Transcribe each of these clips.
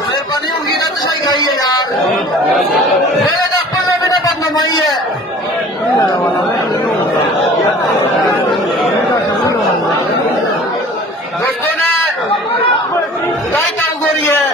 मेहरबानी होगी ना तो सही खाइए यार मेरे दफ्तर में भी ना बदनमाई है दोस्तों ने कई काम हो रही है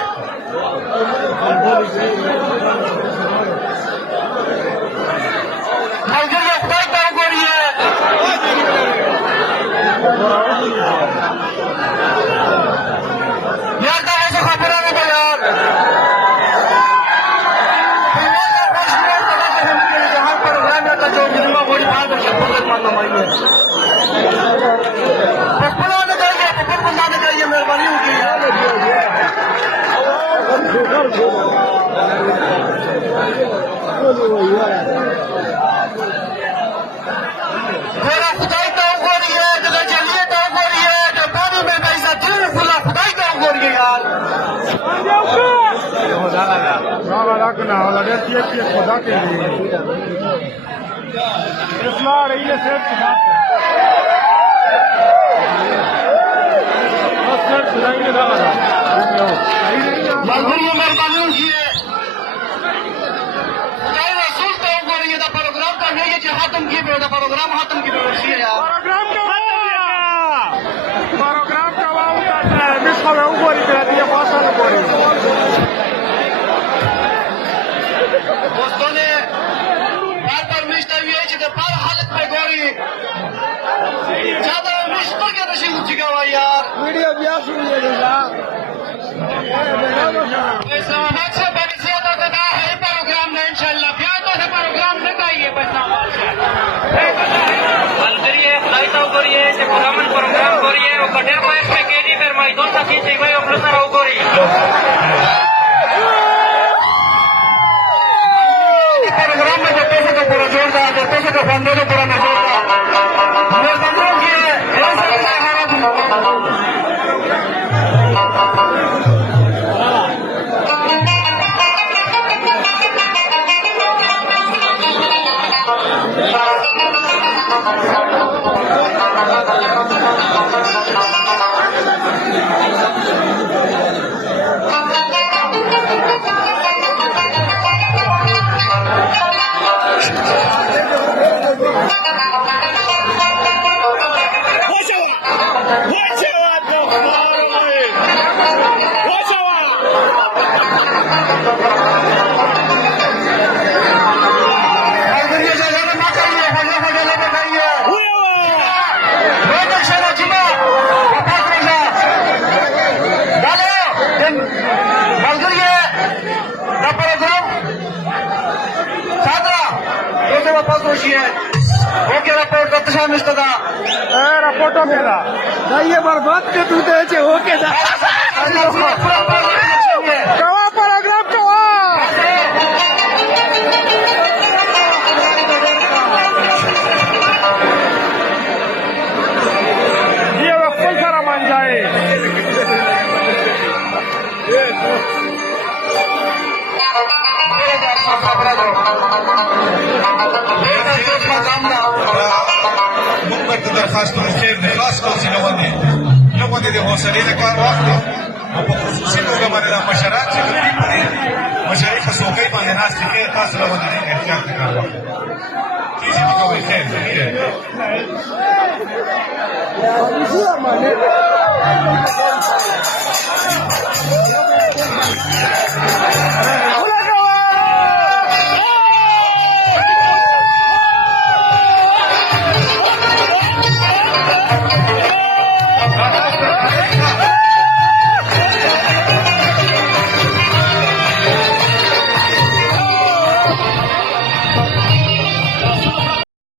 मेहरबानी होगी मेरा खुदाई काम हो रही है जगह चलिए काम हो रही है जो पानी में पैसा दिल खुला खुदाई काम हो रही है यार रखना वाला देखिए कि खुदा के लिए इस्लाह रही है सिर्फ मेहरबानी होगी रसूल तो हो रही है प्रोग्राम करने के हाथम की प्रोग्राम हाथम की व्यवस्था है यार प्रोग्राम का विश्व में ऊपर दिया भाषा दोस्तों ने बार बार मिस्टर हुए पर हालत में गोरी ज्यादा मिस्टर के नशे ऊंची गवा यार वीडियो ब्याह शुरू है प्रोग्राम में इंशाल्लाह प्यार तो है प्रोग्राम न चाहिए पैसा करिए प्रोग्राम करिए वो कटे को एक केजी फिर मैं दो सकी चाहिए अपने तरह करी प्रोग्राम में जब पैसे का पूरा जोरदार जब पैसे का फंडों को पूरा मैं जोरदार मैं समझूं कि रपोर्टो मेरा ये बर्बाद के तू दे ओके कवा प्रोग्राम कवा ये फुल सारा मान जाए درخواست کنید خاص کوشش نکنید نکنید حوصله کار واخلو او په خصوصي توګه باندې د مشرات چې کوي مشرې په سوګي باندې ناس چې تاسو له ودی احتیاط کار واخلو کیږي نو کوي خیر دی